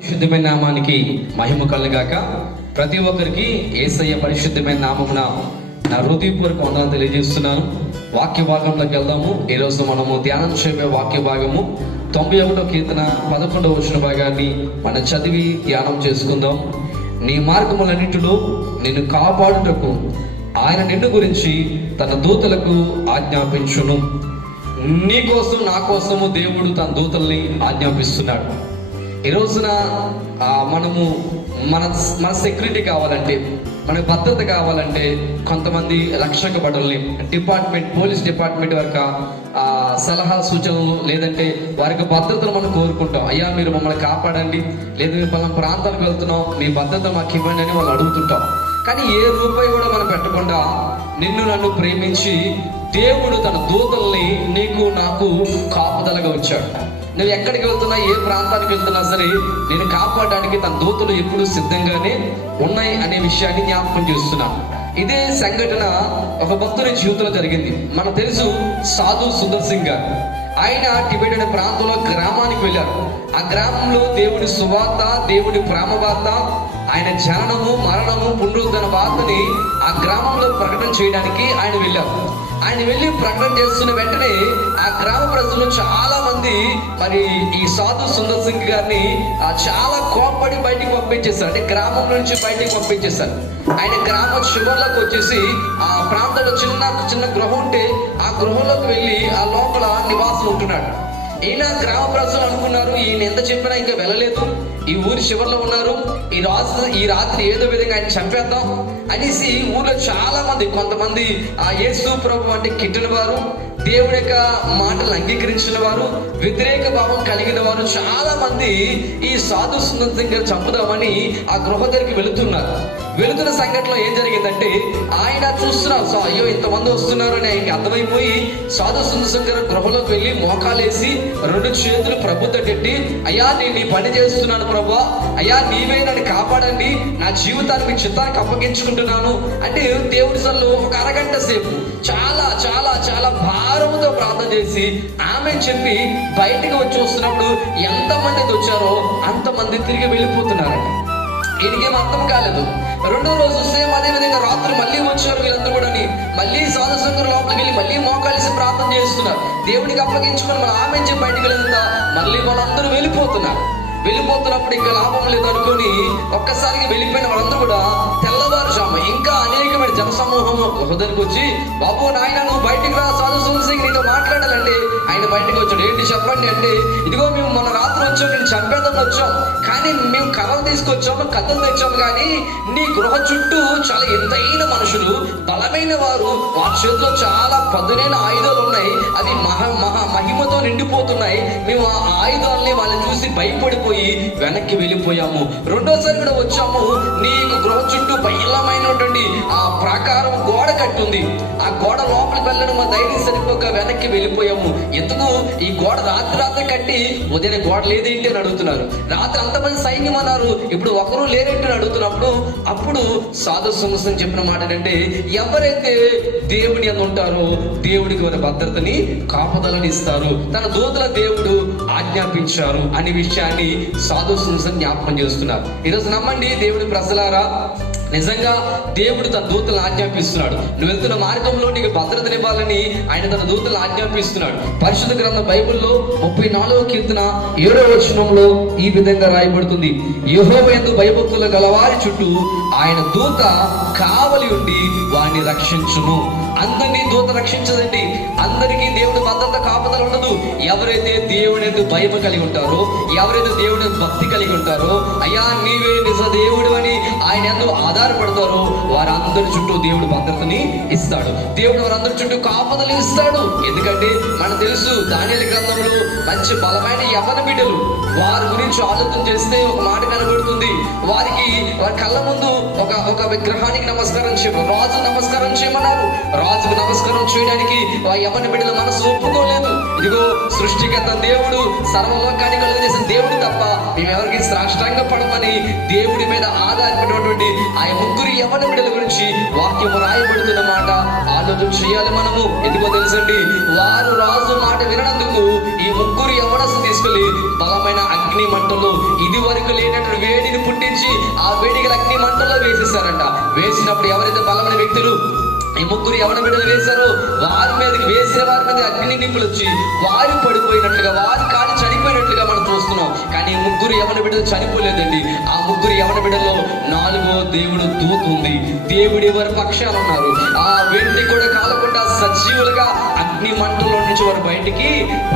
పరిశుద్ధమైన నామానికి మహిమ కలుగాక. ప్రతి ఒక్కరికి యేసయ్య పరిశుద్ధమైన నామమున నా హృదయపూర్వక వందనాలు తెలియజేస్తున్నాను. వాక్య భాగంలోకి వెళ్దాము. ఈరోజు మనము ధ్యానం చేయబోయే వాక్య భాగము 91వ కీర్తన 11వ వచన భాగాన్ని మనం చదివి ధ్యానం చేసుకుందాం. నీ మార్గములన్నిటిలో నిన్ను కాపాడుటకు ఆయన నిన్ను గురించి తన దూతలకు ఆజ్ఞాపించును. నీ కోసం నా కోసము దేవుడు తన దూతల్ని ఆజ్ఞాపిస్తున్నాడు. ఈ రోజున మనము మన సెక్యూరిటీ కావాలంటే, మన భద్రత కావాలంటే కొంతమంది రక్షక భటుల్ని పోలీస్ డిపార్ట్మెంట్ వరకు సలహా సూచనలు లేదంటే వారికి భద్రతను మనం కోరుకుంటాం. అయ్యా మీరు మమ్మల్ని కాపాడండి, లేదా మేము పలానా ప్రాంతానికి వెళ్తున్నాం, మీ భద్రత మాకు ఇవ్వండి అని వాళ్ళు అడుగుతుంటాం. కానీ ఏ రూపాయి కూడా మనం పెట్టకుండా నిన్ను నన్ను ప్రేమించి దేవుడు తన దూతల్ని నీకు నాకు కాపుదలగా వచ్చాడు. నువ్వు ఎక్కడికి వెళ్తున్నా, ఏ ప్రాంతానికి వెళ్తున్నా సరే నేను కాపాడడానికి తన దూతలు ఎప్పుడు సిద్ధంగానే ఉన్నాయి అనే విషయాన్ని జ్ఞాపకం చేస్తున్నాను. ఇదే సంఘటన ఒక భక్తుని జీవితంలో జరిగింది. మనకు తెలుసు సాధు సుందర్ సింగ్ గారు. ఆయన టిబెట్ అనే ప్రాంతంలో గ్రామానికి వెళ్ళారు. ఆ గ్రామంలో దేవుడి సువార్త, దేవుడి ప్రేమ వార్త, ఆయన జననము మరణము పునరుద్ధరణ వార్తని ఆ గ్రామంలో ప్రకటన చేయడానికి ఆయన వెళ్ళారు. ఆయన వెళ్ళి ప్రకటన చేస్తున్న వెంటనే ఆ గ్రామ ప్రజలు చాలా మంది మరి ఈ సాధు సుందర్ సింగ్ గారిని చాలా కోప్పడి బయటికి పంపించేశారు. అంటే గ్రామం నుంచి బయటికి పంపించేశారు. ఆయన గ్రామం చివరిలోకి వచ్చేసి ఆ ప్రాంతంలో చిన్న గృహం ఉంటే ఆ గృహంలోకి వెళ్ళి ఆ లోపల నివాసం ఉంటున్నాడు. ఈయన గ్రామ ప్రజలు అనుకున్నారు, ఈయన ఎంత చెప్పినా ఇంకా వెళ్ళలేదు, ఈ ఊరి చివరిలో ఉన్నారు, ఈ రాత్రి ఏదో విధంగా ఆయన చంపేద్దాం అనేసి ఊర్లో చాలా మంది, కొంతమంది ఆ యేసు ప్రభు అంటే కిట్టిన వారు, దేవుడి యొక్క మాటలు అంగీకరించిన వారు, వ్యతిరేక భావం కలిగిన వారు చాలా మంది ఈ సాధు సుందర్ సింగ్ గారు చంపుదామని ఆ గృహ దగ్గరికి వెళుతున్న సంఘటనలో ఏం జరిగిందంటే ఆయన చూస్తున్నారు, అయ్యో ఇంతమంది వస్తున్నారు అని ఆయనకి అర్థమైపోయి సాధు సుందర్ సింగ్ గారు గృహలోకి వెళ్ళి మోకాలేసి 2 చేతులు ప్రభుత్వ పెట్టి, అయ్యా నేను నీ పని చేస్తున్నాను ప్రభా, అయ్యా నీవే నన్ను కాపాడండి, నా జీవితాన్ని మీ చిత్తానికి అప్పగించుకుంటున్నాను అంటే దేవుడి సన్నిధిలో ఒక అరగంట సేపు చాలా చాలా చాలా భారముతో ప్రార్థన చేసి ఆమె చెప్పి బయటకు వచ్చి వస్తున్నప్పుడు ఎంతమంది వచ్చారో అంతమంది తిరిగి వెళ్ళిపోతున్నారండి. ఈయనకేం అర్థం కాలేదు. 2వ రోజు సేమ్ అదే విధంగా రాత్రి మళ్ళీ వచ్చారు వీళ్ళందరూ కూడా. మళ్ళీ సాధు సంఘం లోపలికి వెళ్ళి మళ్ళీ మోకాలిసి ప్రార్థన చేస్తున్నారు. దేవుడికి అప్పగించుకొని మన ఆమె చెప్పి బయటకు వెళ్తుందా మళ్ళీ వాళ్ళందరూ వెళ్ళిపోతున్నప్పుడు ఇంకా లాభం లేదు అనుకుని ఒక్కసారిగా వెళ్ళిపోయిన వాళ్ళందరూ కూడా తెల్లవారుజాము ఇంకా అనేకమైన జనసమూహం హృదయానికి వచ్చి, బాబు నాయన నువ్వు బయటికి రా, సాధు సుందర్ సింగ్ నీతో మాట్లాడాలంటే ఆయన బయటకు వచ్చాడు. ఏంటి చెప్పండి అంటే, ఇదిగో మేము మన రాత్రి వచ్చాం, నేను చంపేద్దాం వచ్చాం, కానీ మేము కర్రలు తీసుకొచ్చాము, కథలు తెచ్చాము, కానీ నీ గృహ చుట్టూ చాలా ఎంతైన మనుషులు, బలమైన వారు, వారి చేతిలో చాలా పదునైన ఆయుధాలు ఉన్నాయి, అవి మహిమతో నిండిపోతున్నాయి. మేము ఆ ఆయుధాలని వాళ్ళని చూసి భయపడిపోయి వెనక్కి వెళ్ళిపోయాము. 2వసారి కూడా వచ్చాము, నీకు గృహ చుట్టూ బయలమైనటువంటి ఆ ప్రాకారం గోడ కట్టుంది, ఆ గోడ లోపలికి వెళ్ళడం మా ధైర్యం సరిపోక వెనక్కి వెళ్ళిపోయాము. ఎందుకు ఈ గోడ రాత్రి కట్టి ఉదయం గోడ లేదేంటి అని అడుగుతున్నారు. రాత్రి అంతమంది సైన్యం అన్నారు, ఇప్పుడు ఒకరు లేరేంటి అని అడుగుతున్నప్పుడు అప్పుడు సాధు సుందర్ చెప్పిన మాట ఏంటంటే, ఎవరైతే దేవుని అందు ఉంటారో దేవుడికి వారి భద్రతని కాపుదలని ఇస్తారు, తన దూతల దేవుడు ఆజ్ఞాపించారు అనే విషయాన్ని సాధు సుందర్ జ్ఞాపకం చేస్తున్నారు. ఈరోజు నమ్మండి దేవుడి ప్రజలారా, నిజంగా దేవుడు తన దూతలను ఆజ్ఞాపిస్తున్నాడు. నువ్వు వెళ్తున్న మార్గంలో నీకు భద్రతనివ్వాలని ఆయన తన దూతలను ఆజ్ఞాపిస్తున్నాడు. పరిశుద్ధ గ్రంథం బైబిల్లో 34వ కీర్తన 7వ వచనంలో ఈ విధంగా రాయబడుతుంది, యెహోవా యందు భయభక్తులు గలవారి చుట్టూ ఆయన దూత కావలి ఉండి వారిని రక్షించును. అందరినీ దూత రక్షించదండి, అందరికీ దేవుడి భద్రత కాపుదల ఉండదు. ఎవరైతే దేవుని యందు భయం కలిగి ఉంటారో, ఎవరైతే దేవుని భక్తి కలిగి ఉంటారో, అయ్యా నీవే నిజ దేవుడు అని ఆయన యందు ఆధారపడతారో వారందరి చుట్టూ దేవుడు భద్రతని ఇస్తాడు. దేవుడు వారందరి చుట్టూ కాపుదలు ఇస్తాడు. ఎందుకంటే మనకు తెలుసు దానియేలు గ్రంథంలో మంచి బలమైన యవ్వన బిడ్డలు, వారి గురించి ఆలోచన చేస్తే ఒక మాట కనబడుతుంది. వారి కళ్ళ ముందు ఒక విగ్రహానికి నమస్కారం చేయమన్నారు, రాజు నమస్కారం చేయమన్నారు. రాజుకు నమస్కారం చేయడానికి ఆ యవన బిడ్డల మనసు ఒప్పుకోలేదు. ఇదిగో సృష్టికర్త దేవుడు, సర్వలోకాన్ని కలుగజేసిన దేవుడు తప్ప మేమెవరికి సాష్టాంగ పడమని దేవుడి మీద ఆధారపడినటువంటి ఆ ముగ్గురు యవన బిడ్డల గురించి వాక్యము రాయబడుతున్న మాట ఆలోచన చేయాలి మనము. ఎందుకో తెలుసండి, వారు రాజు మాట విననందుకు ఈ ముగ్గురు యవనస్తులు తీసుకెళ్లి బలమైన అగ్ని మంటలో ఇది వరకు లేనటువంటి వేడిని పుట్టించి ఆ వేడికి అగ్ని మంటలో వేసేసారంట. వేసినప్పుడు ఎవరైతే బలమైన వ్యక్తులు ఈ ముగ్గురు యవన బిడ్డలు వేశారో వారి మీదకి వేసిన వారి మీద అగ్ని నిప్పులు వచ్చి వారు పడిపోయినట్లుగా, వారి కాలి చనిపోయినట్లుగా మనం చూస్తున్నాం. కానీ ఈ ముగ్గురు యవన బిడ్డలు చనిపోలేదండి. ఆ ముగ్గురు యవన బిడ్డలో 4వ దేవుడు దూత ఉంది. దేవుడి వారి పక్షాన ఉన్నారు. ఆ వెండి కూడా కాలకుండా సజీవులుగా అగ్ని మంటలో నుంచి వారు బయటికి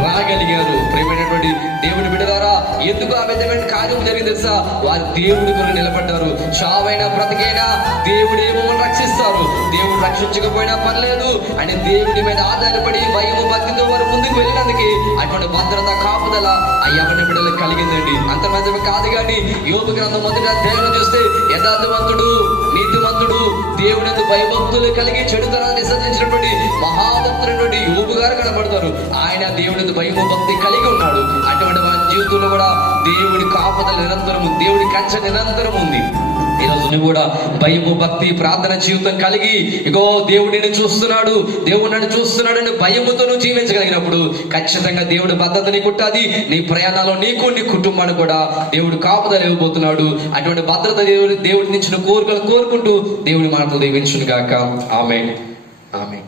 రాగలిగారు. ప్రేమైనటువంటి దేవుడి బిడ్డలారా, ఎందుకు ఆ విధమైన కార్యం జరిగింది తెలుసా? వారు దేవుడి కొరకు నిలబడ్డారు. చావైనా బ్రతికైనా దేవుడు ఏమో రక్షిస్తారు. దేవుడు రక్షించకపోయినా పర్లేదు అని దేవుడి మీద ఆధారపడి భయము భక్తితో వారు ముందుకు వెళ్ళినందుకే అటువంటి భద్రత, కాపుదల ఆ యవన బిడ్డలకు కలిగిందండి. అంత మాత్రమే కాదు కానీ యోబు గ్రంథం 1వ అధ్యాయంలో చూస్తే యథార్థవంతుడు, నీతివంతుడు, దేవుని భయభక్తులు కలిగి చెడుతనాన్ని విసర్జించినటువంటి మహాభక్తుడైనటువంటి యోబు గారు కనబడతారు. ఆయన దేవుని భయము భక్తి కలిగి ఉన్నాడు. అటువంటి వారి జీవితంలో కూడా దేవుడి కాపుదల నిరంతరము, దేవుడి కంచె నిరంతరం ఉంది. ఈరోజు నువ్వు కూడా భయము భక్తి ప్రార్థన జీవితం కలిగి ఇగో దేవుడిని చూస్తున్నాడు, దేవుడు నన్ను చూస్తున్నాడని భయముతో నువ్వు జీవించగలిగినప్పుడు ఖచ్చితంగా దేవుడి భద్రత నీకుంటుంది. నీ ప్రయాణాల్లో నీకు, నీ కుటుంబానికి కూడా దేవుడు కాపుదల ఇవ్వబోతున్నాడు. అటువంటి భద్రత దేవుడి నుంచి నువ్వు కోరుకుంటూ దేవుడి మాటలు దీవించును గాక. ఆమేన్, ఆమేన్.